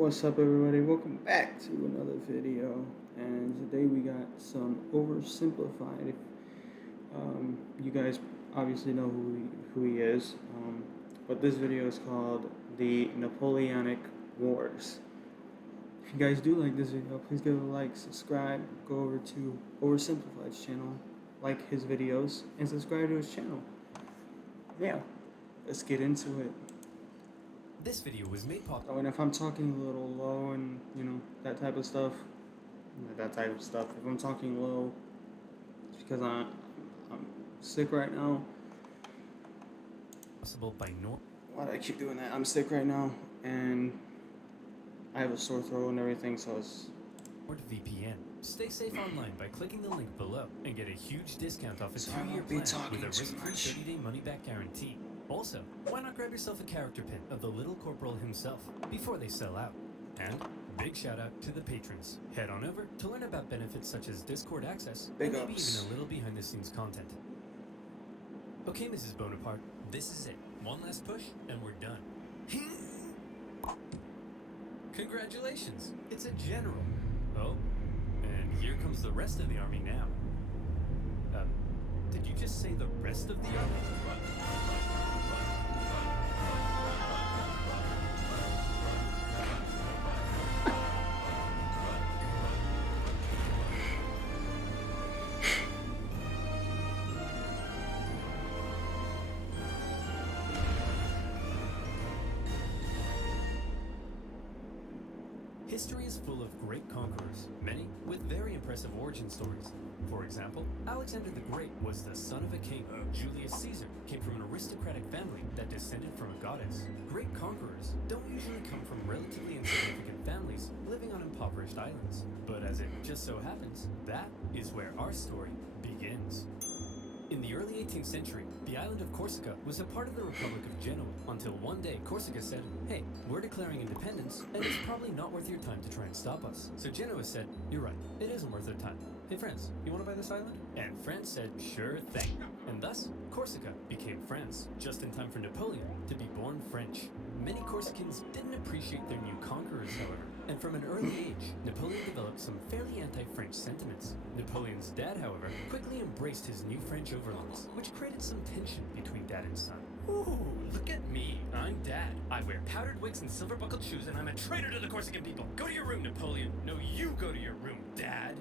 What's up, everybody? Welcome back to another video, and today we got some oversimplified. You guys obviously know who he is, but this video is called the Napoleonic Wars. If you guys do like this video, please give it a like, subscribe, go over to OverSimplified's channel, like his videos, and subscribe to his channel. Yeah, let's get into it. This video was made popular. Oh, and if I'm talking a little low and, that type of stuff, if I'm talking low, it's because I'm sick right now. Possible by Why do I keep doing that? I'm sick right now, and I have a sore throat and everything, so it's... NordVPN. Stay safe online by clicking the link below and get a huge discount off a 2-year plan with a risk-free 30-day money-back guarantee. Also, why not grab yourself a character pin of the Little Corporal himself before they sell out? And big shout out to the patrons. Head on over to learn about benefits such as Discord access and maybe even a little behind the scenes content. Okay, Mrs. Bonaparte, this is it. One last push and we're done. Congratulations, it's a general. Oh, and here comes the rest of the army now. Did you just say the rest of the army? History is full of great conquerors, many with very impressive origin stories. For example, Alexander the Great was the son of a king. Julius Caesar came from an aristocratic family that descended from a goddess. Great conquerors don't usually come from relatively insignificant families living on impoverished islands. But as it just so happens, that is where our story begins. In the early 18th century, the island of Corsica was a part of the Republic of Genoa until one day Corsica said, hey, we're declaring independence and it's probably not worth your time to try and stop us. So Genoa said, you're right, it isn't worth their time. Hey France, you want to buy this island? And France said, sure thing. And thus, Corsica became France, just in time for Napoleon to be born French. Many Corsicans didn't appreciate their new conquerors, however, and from an early age, Napoleon developed some fairly anti-French sentiments. Napoleon's dad, however, quickly embraced his new French overlords, which created some tension between dad and son. Ooh, look at me. I'm dad. I wear powdered wigs and silver-buckled shoes, and I'm a traitor to the Corsican people. Go to your room, Napoleon. No, you go to your room, Dad.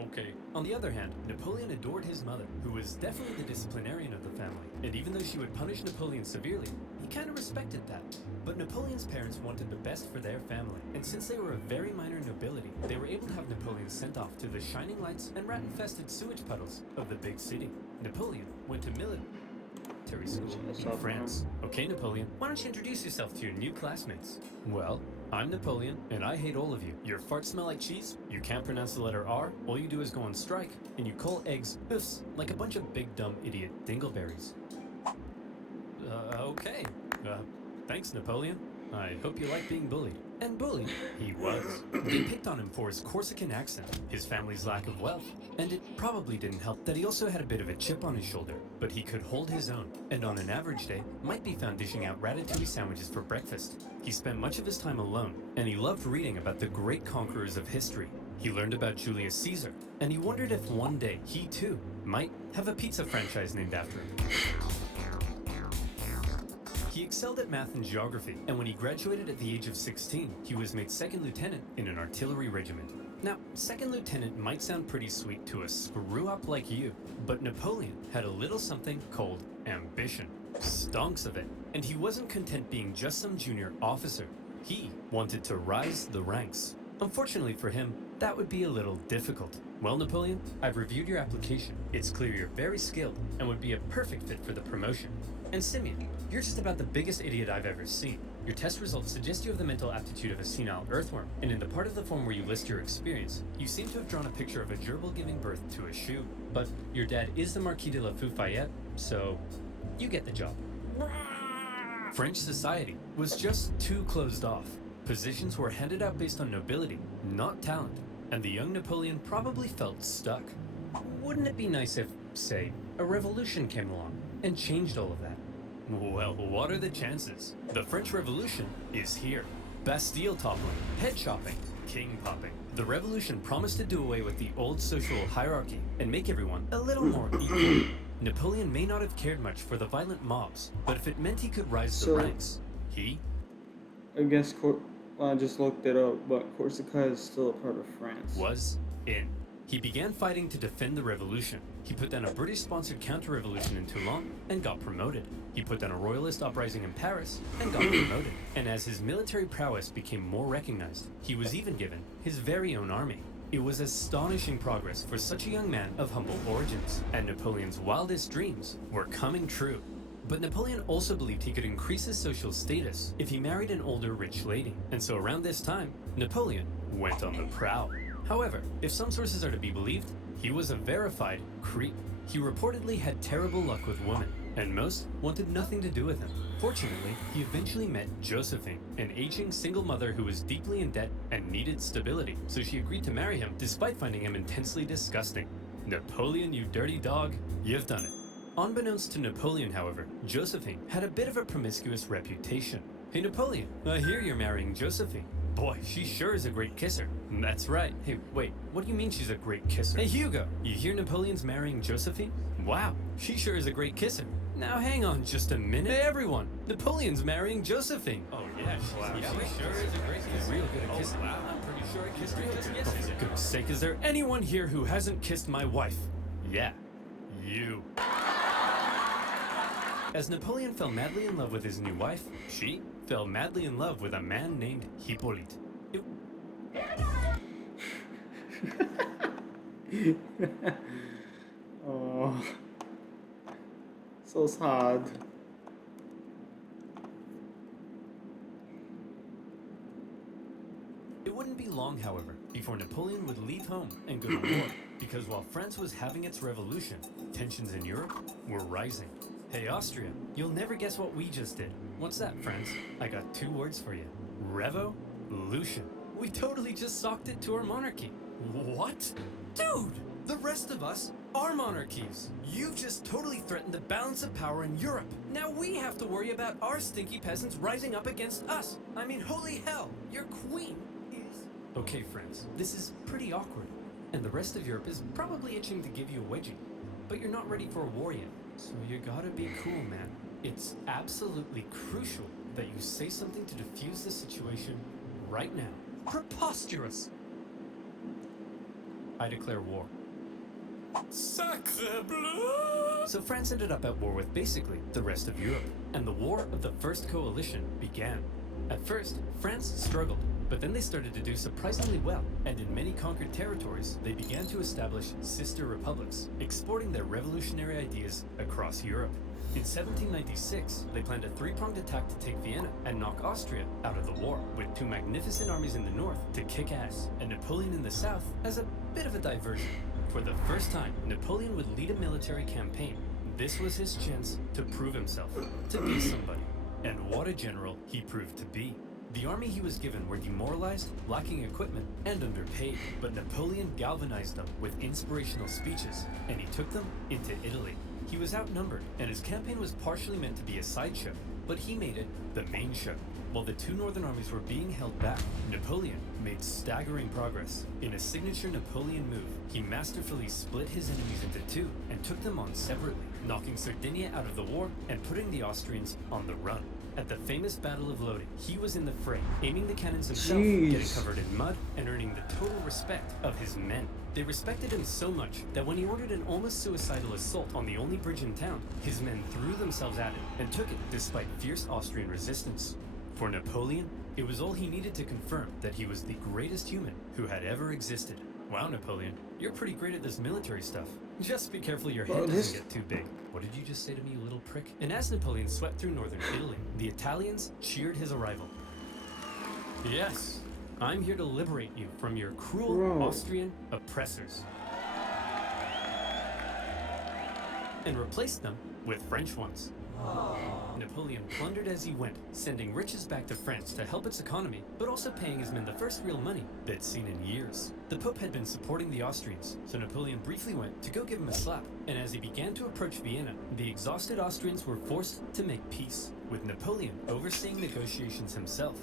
Okay. On the other hand, Napoleon adored his mother, who was definitely the disciplinarian of the family, and even though she would punish Napoleon severely, he kind of respected that. But Napoleon's parents wanted the best for their family, and since they were a very minor nobility, they were able to have Napoleon sent off to the shining lights and rat-infested sewage puddles of the big city. Napoleon went to military school in France. Okay, Napoleon, why don't you introduce yourself to your new classmates? Well, I'm Napoleon, and I hate all of you. Your farts smell like cheese, you can't pronounce the letter R, all you do is go on strike, and you call eggs hoofs like a bunch of big dumb idiot dingleberries. Okay. Thanks, Napoleon. I hope you like being bullied. And bullied he was. They picked on him for his Corsican accent, his family's lack of wealth, and it probably didn't help that he also had a bit of a chip on his shoulder, but he could hold his own, and on an average day, might be found dishing out ratatouille sandwiches for breakfast. He spent much of his time alone, and he loved reading about the great conquerors of history. He learned about Julius Caesar, and he wondered if one day he too might have a pizza franchise named after him. He excelled at math and geography, and when he graduated at the age of 16, he was made second lieutenant in an artillery regiment. Now, second lieutenant might sound pretty sweet to a screw-up like you, but Napoleon had a little something called ambition. Stonks of it. And he wasn't content being just some junior officer. He wanted to rise the ranks. Unfortunately for him, that would be a little difficult. Well, Napoleon, I've reviewed your application. It's clear you're very skilled and would be a perfect fit for the promotion. And Simeon, you're just about the biggest idiot I've ever seen. Your test results suggest you have the mental aptitude of a senile earthworm, and in the part of the form where you list your experience, you seem to have drawn a picture of a gerbil giving birth to a shoe. But your dad is the Marquis de la Fufayette, so you get the job. French society was just too closed off. Positions were handed out based on nobility, not talent, and the young Napoleon probably felt stuck. Wouldn't it be nice if, say, a revolution came along and changed all of that? Well, what are the chances? The French Revolution is here. Bastille toppling, head chopping, king popping. The revolution promised to do away with the old social hierarchy and make everyone a little more equal. Napoleon may not have cared much for the violent mobs, but if it meant he could rise the ranks, he... I guess, I just looked it up, but Corsica is still a part of France. Was in. He began fighting to defend the revolution. He put down a British-sponsored counter-revolution in Toulon and got promoted. He put down a royalist uprising in Paris and got promoted. And as his military prowess became more recognized, he was even given his very own army. It was astonishing progress for such a young man of humble origins, and Napoleon's wildest dreams were coming true. But Napoleon also believed he could increase his social status if he married an older rich lady. And so around this time, Napoleon went on the prowl. However, if some sources are to be believed, he was a verified creep. He reportedly had terrible luck with women, and most wanted nothing to do with him. Fortunately, he eventually met Josephine, an aging single mother who was deeply in debt and needed stability, so she agreed to marry him despite finding him intensely disgusting. Napoleon, you dirty dog, you've done it. Unbeknownst to Napoleon, however, Josephine had a bit of a promiscuous reputation. Hey Napoleon, I hear you're marrying Josephine. Boy, she sure is a great kisser. That's right. Hey, wait, what do you mean she's a great kisser? Hey Hugo, you hear Napoleon's marrying Josephine? Wow, she sure is a great kisser. Now hang on just a minute. Hey everyone, Napoleon's marrying Josephine. Oh yeah, she sure is a great kisser. Real good at kissing. Oh, wow. I'm pretty sure I kissed her yesterday. Oh, for goodness sake, is there anyone here who hasn't kissed my wife? Yeah, you. As Napoleon fell madly in love with his new wife, she fell madly in love with a man named Hippolyte. Oh, so sad. It wouldn't be long, however, before Napoleon would leave home and go to war, because while France was having its revolution, tensions in Europe were rising. Hey Austria, you'll never guess what we just did. What's that, friends? I got 2 words for you. Revolution. We totally just socked it to our monarchy. What? Dude, the rest of us are monarchies. You've just totally threatened the balance of power in Europe. Now we have to worry about our stinky peasants rising up against us. I mean, holy hell, your queen is... Okay, friends, this is pretty awkward. And the rest of Europe is probably itching to give you a wedgie. But you're not ready for a war yet. So you gotta be cool, man. It's absolutely crucial that you say something to defuse the situation right now. Preposterous! I declare war. Sacre bleu! So France ended up at war with basically the rest of Europe, and the War of the First Coalition began. At first, France struggled, but then they started to do surprisingly well, and in many conquered territories, they began to establish sister republics, exporting their revolutionary ideas across Europe. In 1796, they planned a 3-pronged attack to take Vienna and knock Austria out of the war, with 2 magnificent armies in the north to kick ass, and Napoleon in the south as a bit of a diversion. For the first time, Napoleon would lead a military campaign. This was his chance to prove himself, to be somebody. And what a general he proved to be. The army he was given were demoralized, lacking equipment, and underpaid, but Napoleon galvanized them with inspirational speeches, and he took them into Italy. He was outnumbered, and his campaign was partially meant to be a sideshow, but he made it the main show. While the 2 northern armies were being held back, Napoleon made staggering progress. In a signature Napoleon move, he masterfully split his enemies into 2 and took them on separately, knocking Sardinia out of the war and putting the Austrians on the run. At the famous Battle of Lodi, he was in the fray, aiming the cannons himself, getting covered in mud, and earning the total respect of his men. They respected him so much that when he ordered an almost suicidal assault on the only bridge in town, his men threw themselves at it and took it despite fierce Austrian resistance. For Napoleon, it was all he needed to confirm that he was the greatest human who had ever existed. Wow, Napoleon, you're pretty great at this military stuff. Just be careful your head doesn't get too big. What did you just say to me, you little prick? And as Napoleon swept through northern Italy, the Italians cheered his arrival. Yes, I'm here to liberate you from your cruel Austrian oppressors. And replace them with French ones. Napoleon plundered as he went, sending riches back to France to help its economy, but also paying his men the first real money they'd seen in years. The Pope had been supporting the Austrians, so Napoleon briefly went to go give him a slap, and as he began to approach Vienna, the exhausted Austrians were forced to make peace, with Napoleon overseeing negotiations himself.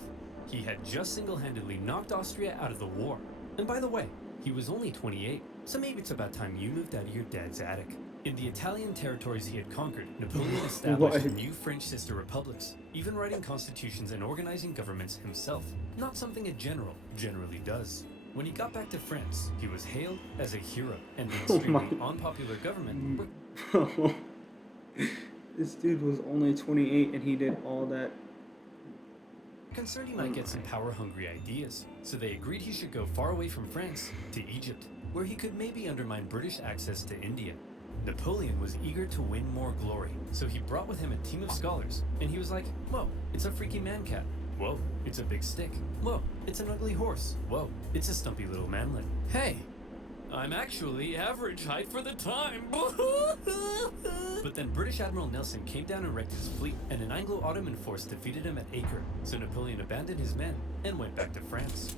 He had just single-handedly knocked Austria out of the war. And by the way, he was only 28, so maybe it's about time you moved out of your dad's attic. In the Italian territories he had conquered, Napoleon established new French sister republics, even writing constitutions and organizing governments himself, not something a general generally does. When he got back to France, he was hailed as a hero, and the extremely unpopular government... This dude was only 28 and he did all that. Concerned he might get some power-hungry ideas, so they agreed he should go far away from France to Egypt, where he could maybe undermine British access to India. Napoleon was eager to win more glory, so he brought with him a team of scholars, and he was like, whoa, it's a freaky man-cat. Whoa, it's a big stick. Whoa, it's an ugly horse. Whoa, it's a stumpy little manlet. Hey, I'm actually average height for the time. But then British Admiral Nelson came down and wrecked his fleet, and an Anglo-Ottoman force defeated him at Acre, so Napoleon abandoned his men and went back to France.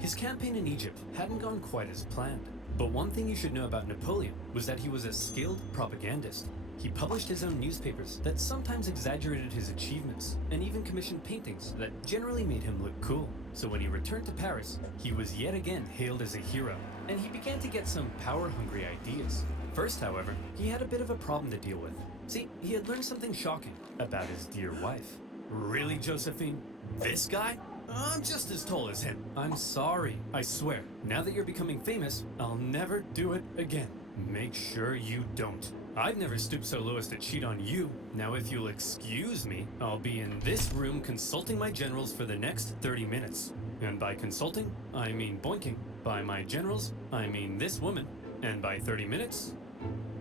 His campaign in Egypt hadn't gone quite as planned, but one thing you should know about Napoleon was that he was a skilled propagandist. He published his own newspapers that sometimes exaggerated his achievements, and even commissioned paintings that generally made him look cool. So when he returned to Paris, he was yet again hailed as a hero, and he began to get some power-hungry ideas. First, however, he had a bit of a problem to deal with. See, he had learned something shocking about his dear wife. Really, Josephine? This guy? I'm just as tall as him. I'm sorry, I swear. Now that you're becoming famous, I'll never do it again. Make sure you don't. I've never stooped so low as to cheat on you. Now if you'll excuse me, I'll be in this room consulting my generals for the next 30 minutes. And by consulting, I mean boinking. By my generals, I mean this woman. And by 30 minutes,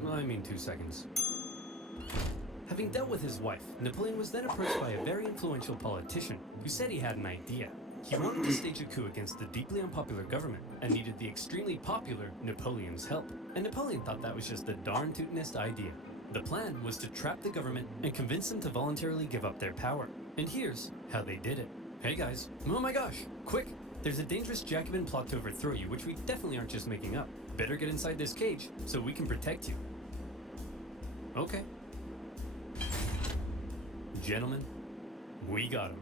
I mean 2 seconds. Having dealt with his wife, Napoleon was then approached by a very influential politician who said he had an idea. He wanted to stage a coup against the deeply unpopular government and needed the extremely popular Napoleon's help. And Napoleon thought that was just the darn tootinest idea. The plan was to trap the government and convince them to voluntarily give up their power. And here's how they did it. Hey guys, oh my gosh, quick! There's a dangerous Jacobin plot to overthrow you, which we definitely aren't just making up. Better get inside this cage so we can protect you. Okay. Gentlemen, we got him.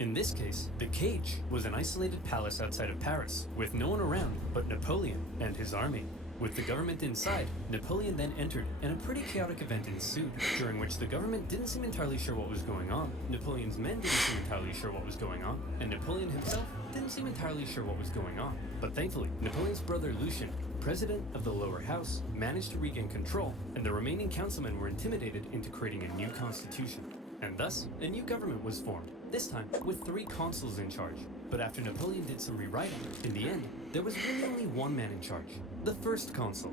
In this case, the cage was an isolated palace outside of Paris, with no one around but Napoleon and his army. With the government inside, Napoleon then entered, and a pretty chaotic event ensued, during which the government didn't seem entirely sure what was going on, Napoleon's men didn't seem entirely sure what was going on, and Napoleon himself didn't seem entirely sure what was going on. But thankfully, Napoleon's brother Lucien, president of the lower house, managed to regain control, and the remaining councilmen were intimidated into creating a new constitution. And thus, a new government was formed, this time with 3 consuls in charge. But after Napoleon did some rewriting, in the end, there was really only one man in charge, the first consul,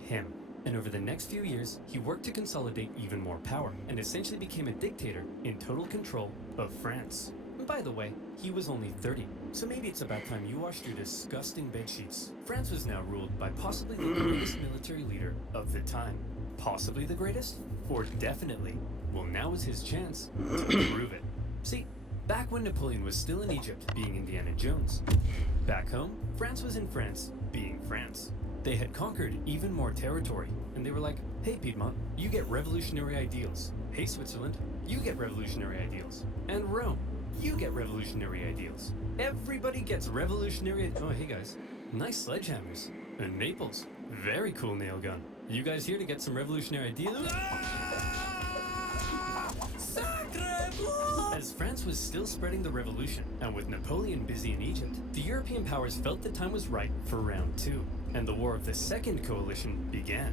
him. And over the next few years, he worked to consolidate even more power, and essentially became a dictator in total control of France. And by the way, he was only 30, so maybe it's about time you washed your disgusting bedsheets. France was now ruled by possibly the greatest military leader of the time. Possibly the greatest? Or definitely? Well, now was his chance to prove it. See, back when Napoleon was still in Egypt, being Indiana Jones. Back home, France was in France, being France. They had conquered even more territory, and they were like, hey Piedmont, you get revolutionary ideals. Hey Switzerland, you get revolutionary ideals. And Rome, you get revolutionary ideals. Everybody gets revolutionary. Oh, hey guys, nice sledgehammers. And Naples, very cool nail gun. You guys here to get some revolutionary ideals? As France was still spreading the revolution, and with Napoleon busy in Egypt, the European powers felt the time was right for round 2, and the war of the Second Coalition began.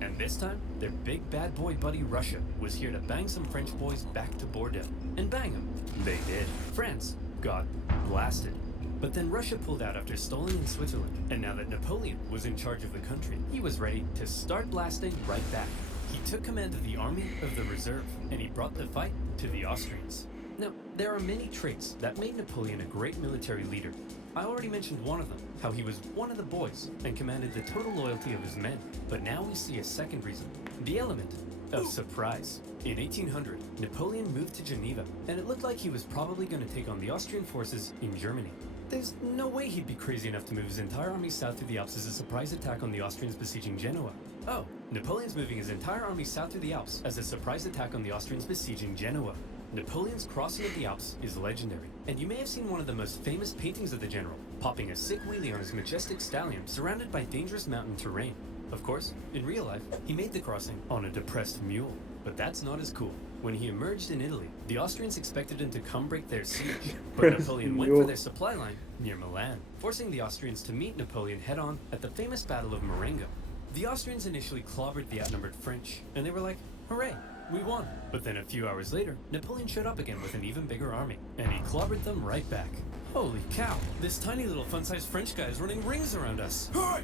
And this time, their big bad boy buddy Russia was here to bang some French boys back to Bordeaux. And bang them, they did. France got blasted. But then Russia pulled out after stalling in Switzerland, and now that Napoleon was in charge of the country, he was ready to start blasting right back. He took command of the Army of the Reserve, and he brought the fight to the Austrians. Now, there are many traits that made Napoleon a great military leader. I already mentioned one of them, how he was one of the boys and commanded the total loyalty of his men. But now we see a second reason, the element of surprise. In 1800, Napoleon moved to Geneva, and it looked like he was probably going to take on the Austrian forces in Germany. There's no way he'd be crazy enough to move his entire army south through the Alps as a surprise attack on the Austrians besieging Genoa. Oh, Napoleon's moving his entire army south through the Alps as a surprise attack on the Austrians besieging Genoa. Napoleon's crossing of the Alps is legendary, and you may have seen one of the most famous paintings of the general, popping a sick wheelie on his majestic stallion surrounded by dangerous mountain terrain. Of course, in real life, he made the crossing on a depressed mule, but that's not as cool. When he emerged in Italy, the Austrians expected him to come break their siege, but Napoleon went for their supply line near Milan, forcing the Austrians to meet Napoleon head-on at the famous Battle of Marengo. The Austrians initially clobbered the outnumbered French, and they were like, hooray, we won. But then a few hours later, Napoleon showed up again with an even bigger army, and he clobbered them right back. Holy cow, this tiny little fun-sized French guy is running rings around us. Hey!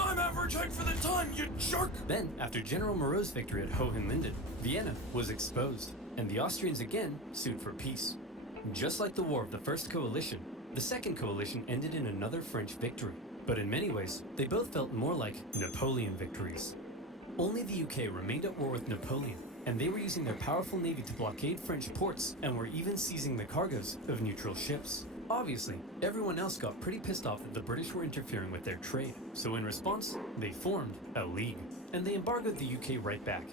I'm averaging for the time, you jerk! Then, after General Moreau's victory at Hohenlinden, Vienna was exposed, and the Austrians again sued for peace. Just like the war of the First Coalition, the Second Coalition ended in another French victory. But in many ways, they both felt more like Napoleon victories. Only the UK remained at war with Napoleon, and they were using their powerful navy to blockade French ports and were even seizing the cargoes of neutral ships. Obviously, everyone else got pretty pissed off that the British were interfering with their trade, so in response, they formed a league, and they embargoed the UK right back.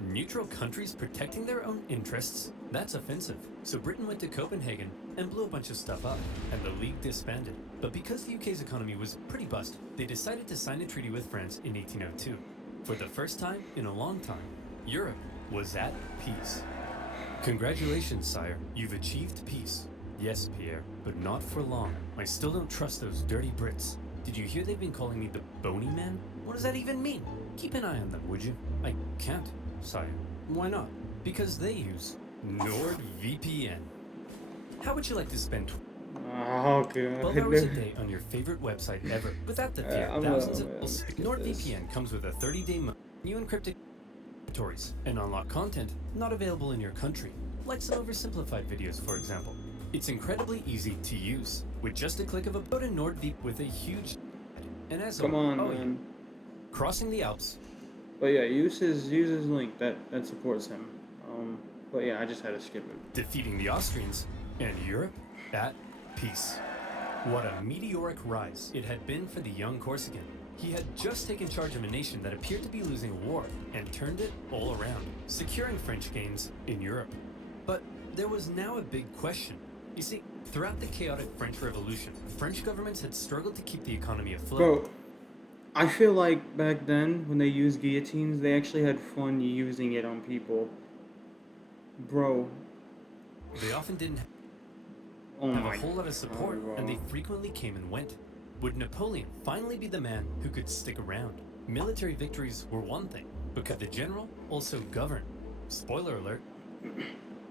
Neutral countries protecting their own interests? That's offensive. So Britain went to Copenhagen and blew a bunch of stuff up, and the league disbanded. But because the UK's economy was pretty bust, they decided to sign a treaty with France in 1802. For the first time in a long time, Europe was at peace. Congratulations, sire. You've achieved peace. Yes, Pierre, but not for long. I still don't trust those dirty Brits. Did you hear they've been calling me the Bony Man? What does that even mean? Keep an eye on them, would you? I can't, sire. Why not? Because they use NordVPN. How would you like to spend Oh, God. 12 hours a day on your favorite website ever without the fear of thousands of bills? NordVPN comes with a 30-day new encrypted stories and unlock content not available in your country, like some oversimplified videos, for example. It's incredibly easy to use. With just a click of a go to NordVPN with a huge and as Come on, yeah. man. Crossing the Alps. But yeah, use his link that supports him. But yeah, I just had to skip it. Defeating the Austrians, and Europe at peace. What a meteoric rise it had been for the young Corsican. He had just taken charge of a nation that appeared to be losing a war and turned it all around, securing French gains in Europe. But there was now a big question. You see, throughout the chaotic French Revolution, French governments had struggled to keep the economy afloat. Bro, I feel like back then, when they used guillotines, they actually had fun using it on people. Bro. They often didn't Oh have my a whole lot of support, God, and they bro. frequently came and went. Would Napoleon finally be the man who could stick around? Military victories were one thing, but could the general also govern? Spoiler alert.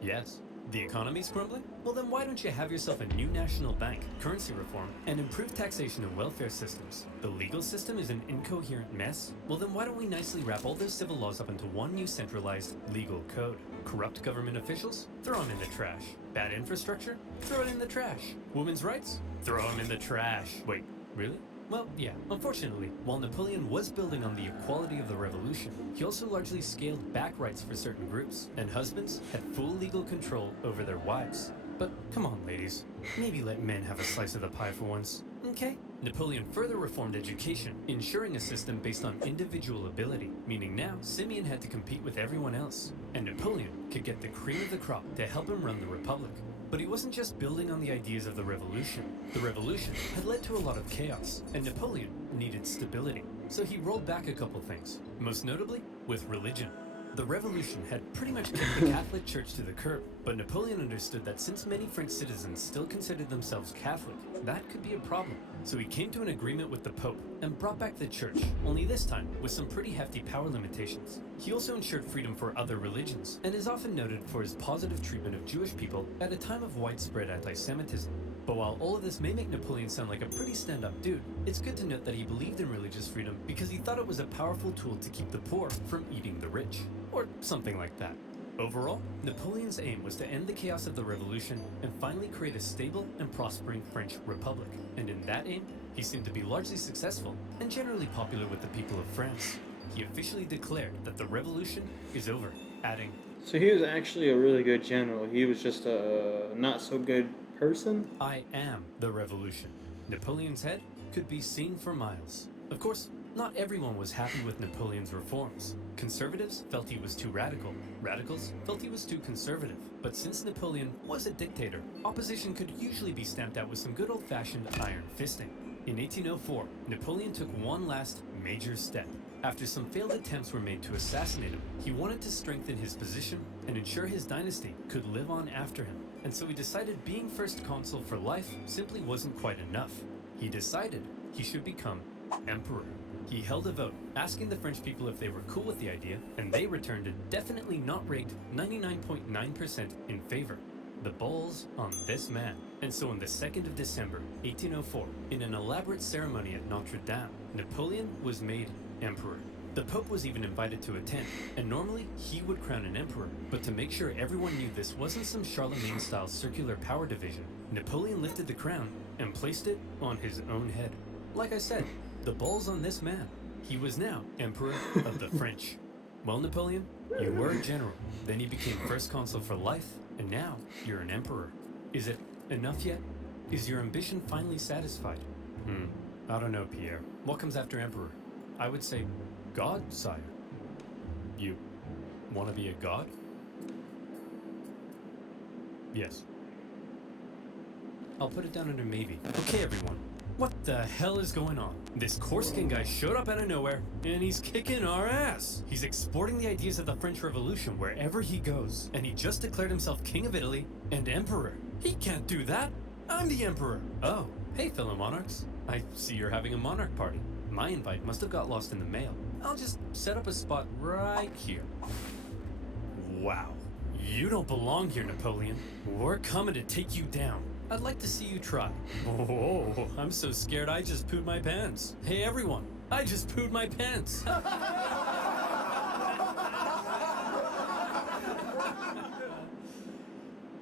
Yes. The economy's crumbling? Well then why don't you have yourself a new national bank, currency reform, and improved taxation and welfare systems? The legal system is an incoherent mess? Well then why don't we nicely wrap all those civil laws up into one new centralized legal code? Corrupt government officials? Throw them in the trash. Bad infrastructure? Throw it in the trash. Women's rights? Throw them in the trash. Wait, really? Well, yeah, unfortunately, while Napoleon was building on the equality of the revolution, he also largely scaled back rights for certain groups, and husbands had full legal control over their wives. But come on, ladies, maybe let men have a slice of the pie for once, okay? Napoleon further reformed education, ensuring a system based on individual ability, meaning now Simeon had to compete with everyone else, and Napoleon could get the cream of the crop to help him run the republic. But he wasn't just building on the ideas of the revolution. The revolution had led to a lot of chaos, and Napoleon needed stability. So he rolled back a couple things, most notably with religion. The revolution had pretty much kicked the Catholic Church to the curb, but Napoleon understood that since many French citizens still considered themselves Catholic, that could be a problem. So he came to an agreement with the Pope and brought back the Church, only this time with some pretty hefty power limitations. He also ensured freedom for other religions, and is often noted for his positive treatment of Jewish people at a time of widespread anti-Semitism. But while all of this may make Napoleon sound like a pretty stand-up dude, it's good to note that he believed in religious freedom because he thought it was a powerful tool to keep the poor from eating the rich. Or something like that. Overall, Napoleon's aim was to end the chaos of the revolution and finally create a stable and prospering French republic. And in that aim, he seemed to be largely successful and generally popular with the people of France. He officially declared that the revolution is over, adding, So he was actually a really good general. He was just a not so good person? I am the revolution. Napoleon's head could be seen for miles. Of course, Not everyone was happy with Napoleon's reforms. Conservatives felt he was too radical. Radicals felt he was too conservative. But since Napoleon was a dictator, opposition could usually be stamped out with some good old-fashioned iron fisting. In 1804, Napoleon took one last major step. After some failed attempts were made to assassinate him, he wanted to strengthen his position and ensure his dynasty could live on after him. And so he decided being first consul for life simply wasn't quite enough. He decided he should become emperor. He held a vote, asking the French people if they were cool with the idea, and they returned a definitely not rigged 99.9% in favor. The ball's on this man. And so on the 2nd of December, 1804, in an elaborate ceremony at Notre Dame, Napoleon was made emperor. The Pope was even invited to attend, and normally he would crown an emperor, but to make sure everyone knew this wasn't some Charlemagne-style circular power division, Napoleon lifted the crown and placed it on his own head. Like I said, the ball's on this man. He was now Emperor of the French. Well, Napoleon, you were a general, then you became first consul for life, and now you're an emperor. Is it enough yet? Is your ambition finally satisfied? I don't know, Pierre. What comes after emperor? I would say God, sire. You want to be a god? Yes. I'll put it down under maybe. Okay, everyone. What the hell is going on? This Corsican guy showed up out of nowhere, and he's kicking our ass. He's exporting the ideas of the French Revolution wherever he goes, and he just declared himself King of Italy and Emperor. He can't do that. I'm the Emperor. Oh, hey, fellow monarchs. I see you're having a monarch party. My invite must have got lost in the mail. I'll just set up a spot right here. Wow. You don't belong here, Napoleon. We're coming to take you down. I'd like to see you try. Oh, I'm so scared I just pooed my pants. Hey, everyone, I just pooed my pants.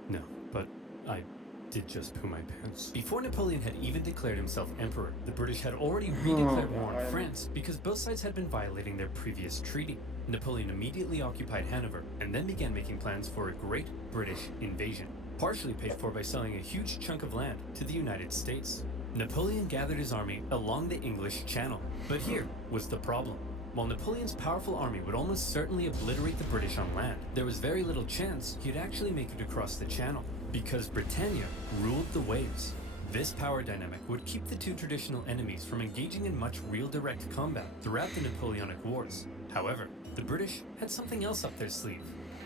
No, but I did just poo my pants. Before Napoleon had even declared himself emperor, the British had already redeclared war on France because both sides had been violating their previous treaty. Napoleon immediately occupied Hanover and then began making plans for a great British invasion, partially paid for by selling a huge chunk of land to the United States. Napoleon gathered his army along the English Channel, but here was the problem. While Napoleon's powerful army would almost certainly obliterate the British on land, there was very little chance he'd actually make it across the Channel, because Britannia ruled the waves. This power dynamic would keep the two traditional enemies from engaging in much real direct combat throughout the Napoleonic Wars. However, the British had something else up their sleeve: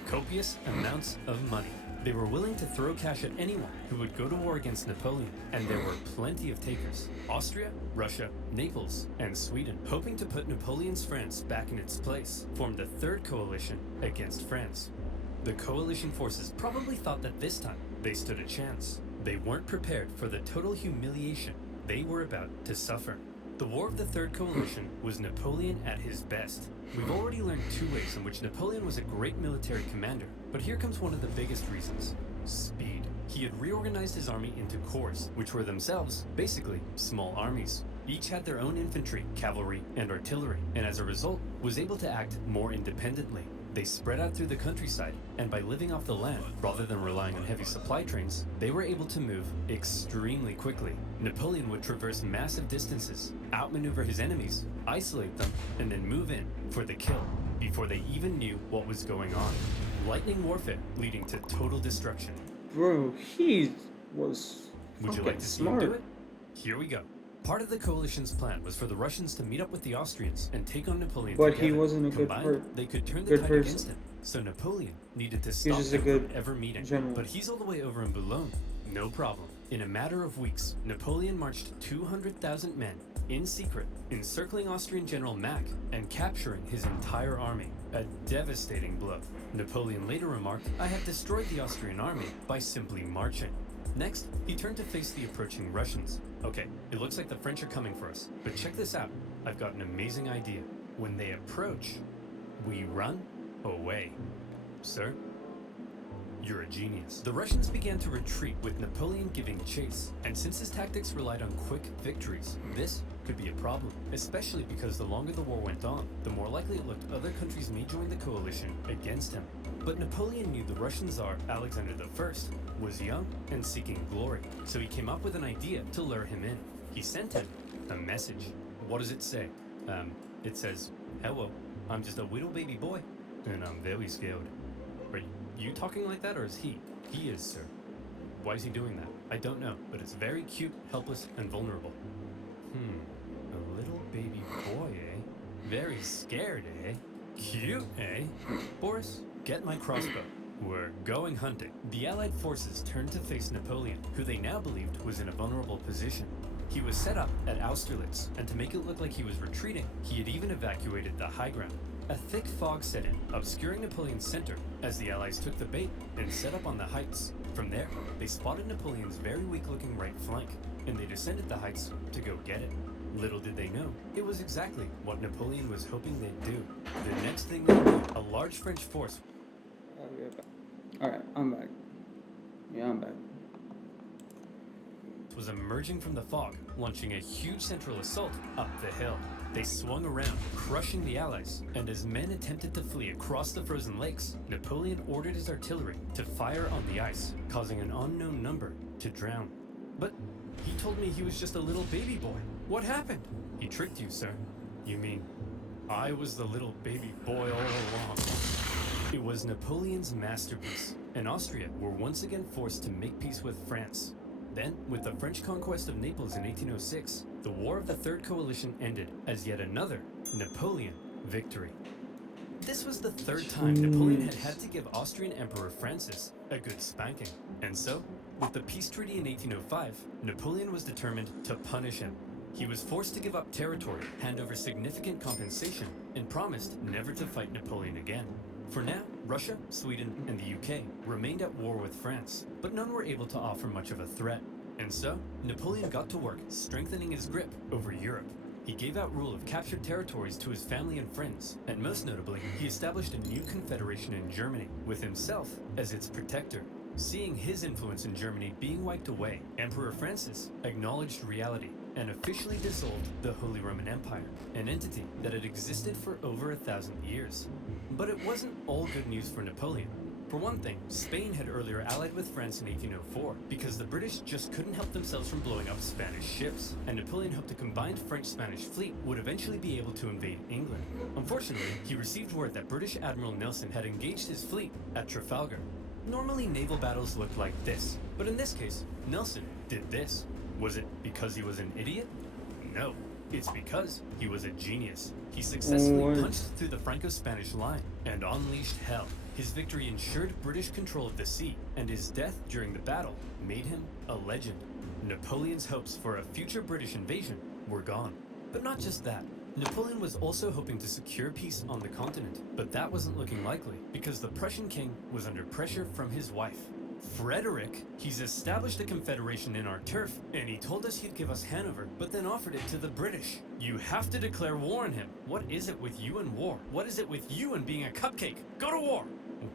copious amounts of money. They were willing to throw cash at anyone who would go to war against Napoleon, and there were plenty of takers: Austria, Russia, Naples, and Sweden. Hoping to put Napoleon's France back in its place, formed the Third Coalition against France. The coalition forces probably thought that this time they stood a chance. They weren't prepared for the total humiliation they were about to suffer. The War of the Third Coalition was Napoleon at his best. We've already learned two ways in which Napoleon was a great military commander, but here comes one of the biggest reasons: speed. He had reorganized his army into corps, which were themselves basically small armies. Each had their own infantry, cavalry, and artillery, and as a result, was able to act more independently. They spread out through the countryside, and by living off the land, rather than relying on heavy supply trains, they were able to move extremely quickly. Napoleon would traverse massive distances, outmaneuver his enemies, isolate them, and then move in for the kill, before they even knew what was going on. Lightning warfare leading to total destruction. Bro, he was Would you like to see him do it? Here we go. Part of the coalition's plan was for the Russians to meet up with the Austrians and take on Napoleon But together. he wasn't a good Combined, they could turn the good tide person. against him. So Napoleon needed to stop just a them good from ever meeting. general. But he's all the way over in Boulogne. No problem. In a matter of weeks, Napoleon marched 200,000 men in secret, encircling Austrian General Mack and capturing his entire army. A devastating blow. Napoleon later remarked, "I have destroyed the Austrian army by simply marching." Next, he turned to face the approaching Russians. Okay, it looks like the French are coming for us, but check this out. I've got an amazing idea. When they approach, we run away. Sir, you're a genius. The Russians began to retreat with Napoleon giving chase, and since his tactics relied on quick victories, this could be a problem, especially because the longer the war went on, the more likely it looked other countries may join the coalition against him. But Napoleon knew the Russian Tsar, Alexander I, was young and seeking glory, so he came up with an idea to lure him in. He sent him a message. What does it say? It says, "Hello, I'm just a little baby boy, and I'm very scared." Are you talking like that, or is he? He is, sir. Why is he doing that? I don't know, but it's very cute, helpless, and vulnerable. A little baby boy, eh? Very scared, eh? Cute, eh? Boris, get my crossbow. We're going hunting. The Allied forces turned to face Napoleon, who they now believed was in a vulnerable position. He was set up at Austerlitz, and to make it look like he was retreating, he had even evacuated the high ground. A thick fog set in, obscuring Napoleon's center, as the Allies took the bait and set up on the heights. From there, they spotted Napoleon's very weak-looking right flank, and they descended the heights to go get it. Little did they know, it was exactly what Napoleon was hoping they'd do. The next thing they knew, a large French force... Alright, I'm back. Yeah, I'm back. ...was emerging from the fog, launching a huge central assault up the hill. They swung around, crushing the Allies, and as men attempted to flee across the frozen lakes, Napoleon ordered his artillery to fire on the ice, causing an unknown number to drown. But he told me he was just a little baby boy. What happened? He tricked you, sir. You mean I was the little baby boy all along? It was Napoleon's masterpiece, and Austria were once again forced to make peace with France. Then, with the French conquest of Naples in 1806, the War of the Third Coalition ended as yet another Napoleon victory. This was the third time Napoleon had to give Austrian Emperor Francis a good spanking. And so, with the peace treaty in 1805, Napoleon was determined to punish him. He was forced to give up territory, hand over significant compensation, and promised never to fight Napoleon again. For now, Russia, Sweden, and the UK remained at war with France, but none were able to offer much of a threat. And so, Napoleon got to work strengthening his grip over Europe. He gave out rule of captured territories to his family and friends, and most notably, he established a new confederation in Germany, with himself as its protector. Seeing his influence in Germany being wiped away, Emperor Francis acknowledged reality and officially dissolved the Holy Roman Empire, an entity that had existed for over 1,000 years. But it wasn't all good news for Napoleon. For one thing, Spain had earlier allied with France in 1804 because the British just couldn't help themselves from blowing up Spanish ships, and Napoleon hoped a combined French-Spanish fleet would eventually be able to invade England. Unfortunately, he received word that British Admiral Nelson had engaged his fleet at Trafalgar. Normally, naval battles look like this, but in this case, Nelson did this. Was it because he was an idiot? No, it's because he was a genius. He successfully punched through the Franco-Spanish line and unleashed hell. His victory ensured British control of the sea, and his death during the battle made him a legend. Napoleon's hopes for a future British invasion were gone. But not just that. Napoleon was also hoping to secure peace on the continent, but that wasn't looking likely because the Prussian king was under pressure from his wife. Frederick, he's established a confederation in our turf, and he told us he'd give us Hanover, but then offered it to the British. You have to declare war on him. What is it with you and war? What is it with you and being a cupcake? Go to war!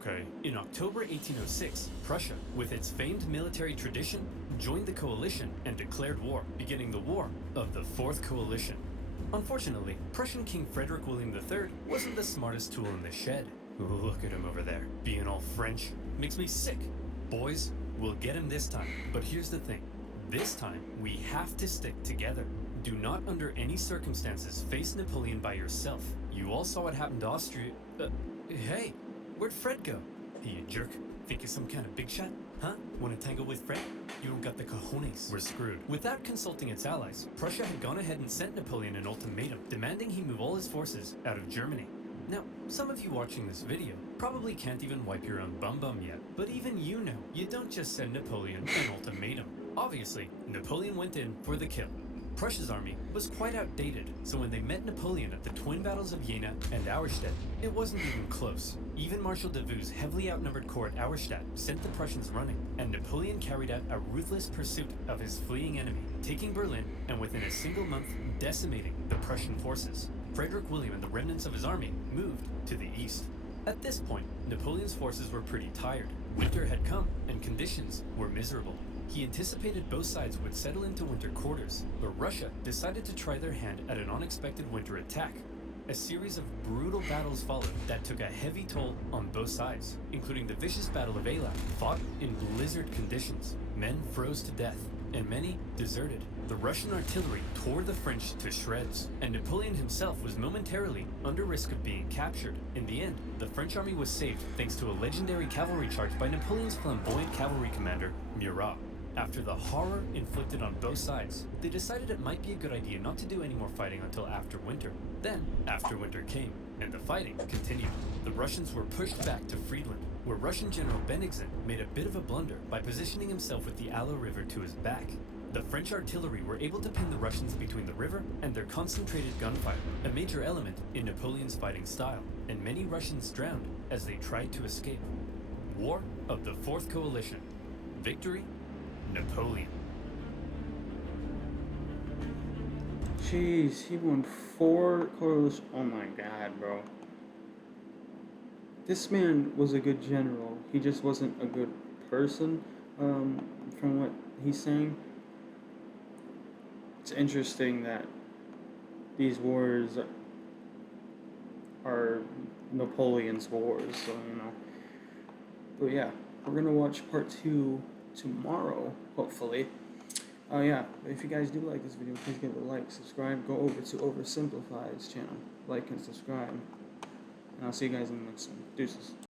Okay. In October 1806, Prussia, with its famed military tradition, joined the coalition and declared war, beginning the War of the Fourth Coalition. Unfortunately, Prussian King Frederick William III wasn't the smartest tool in the shed. Look at him over there, being all French. Makes me sick. Boys, we'll get him this time, but here's the thing. This time, we have to stick together. Do not under any circumstances face Napoleon by yourself. You all saw what happened to Austria. Hey, where'd Fred go? Hey, you jerk. Think you're some kind of big shot? Huh? Wanna tangle with Fred? You don't got the cojones. We're screwed. Without consulting its allies, Prussia had gone ahead and sent Napoleon an ultimatum, demanding he move all his forces out of Germany. Now, some of you watching this video probably can't even wipe your own bum yet, but even you know, you don't just send Napoleon an ultimatum. Obviously, Napoleon went in for the kill. Prussia's army was quite outdated, so when they met Napoleon at the twin battles of Jena and Auerstedt, it wasn't even close. Even Marshal Davout's heavily outnumbered corps at Auerstedt sent the Prussians running, and Napoleon carried out a ruthless pursuit of his fleeing enemy, taking Berlin and within a single month decimating the Prussian forces. Frederick William and the remnants of his army moved to the east. At this point, Napoleon's forces were pretty tired. Winter had come, and conditions were miserable. He anticipated both sides would settle into winter quarters, but Russia decided to try their hand at an unexpected winter attack. A series of brutal battles followed that took a heavy toll on both sides, including the vicious Battle of EYLAU, fought in blizzard conditions. Men froze to death, and many deserted. The Russian artillery tore the French to shreds, and Napoleon himself was momentarily under risk of being captured. In the end, the French army was saved thanks to a legendary cavalry charge by Napoleon's flamboyant cavalry commander, Murat. After the horror inflicted on both sides, they decided it might be a good idea not to do any more fighting until after winter. Then, after winter came, and the fighting continued. The Russians were pushed back to Friedland, where Russian General Bennigsen made a bit of a blunder by positioning himself with the EYLAU River to his back. The French artillery were able to pin the Russians between the river and their concentrated gunfire, a major element in Napoleon's fighting style, and many Russians drowned as they tried to escape. War of the Fourth Coalition. Victory, Napoleon. Jeez, he won 4 coalition. Oh my god, bro. This man was a good general. He just wasn't a good person, from what he's saying. It's interesting that these wars are Napoleon's wars, so, you know. But yeah, we're gonna watch part 2 tomorrow, hopefully. Yeah, if you guys do like this video, please give it a like, subscribe, go over to OverSimplified's channel, like and subscribe, and I'll see you guys in the next one. Deuces.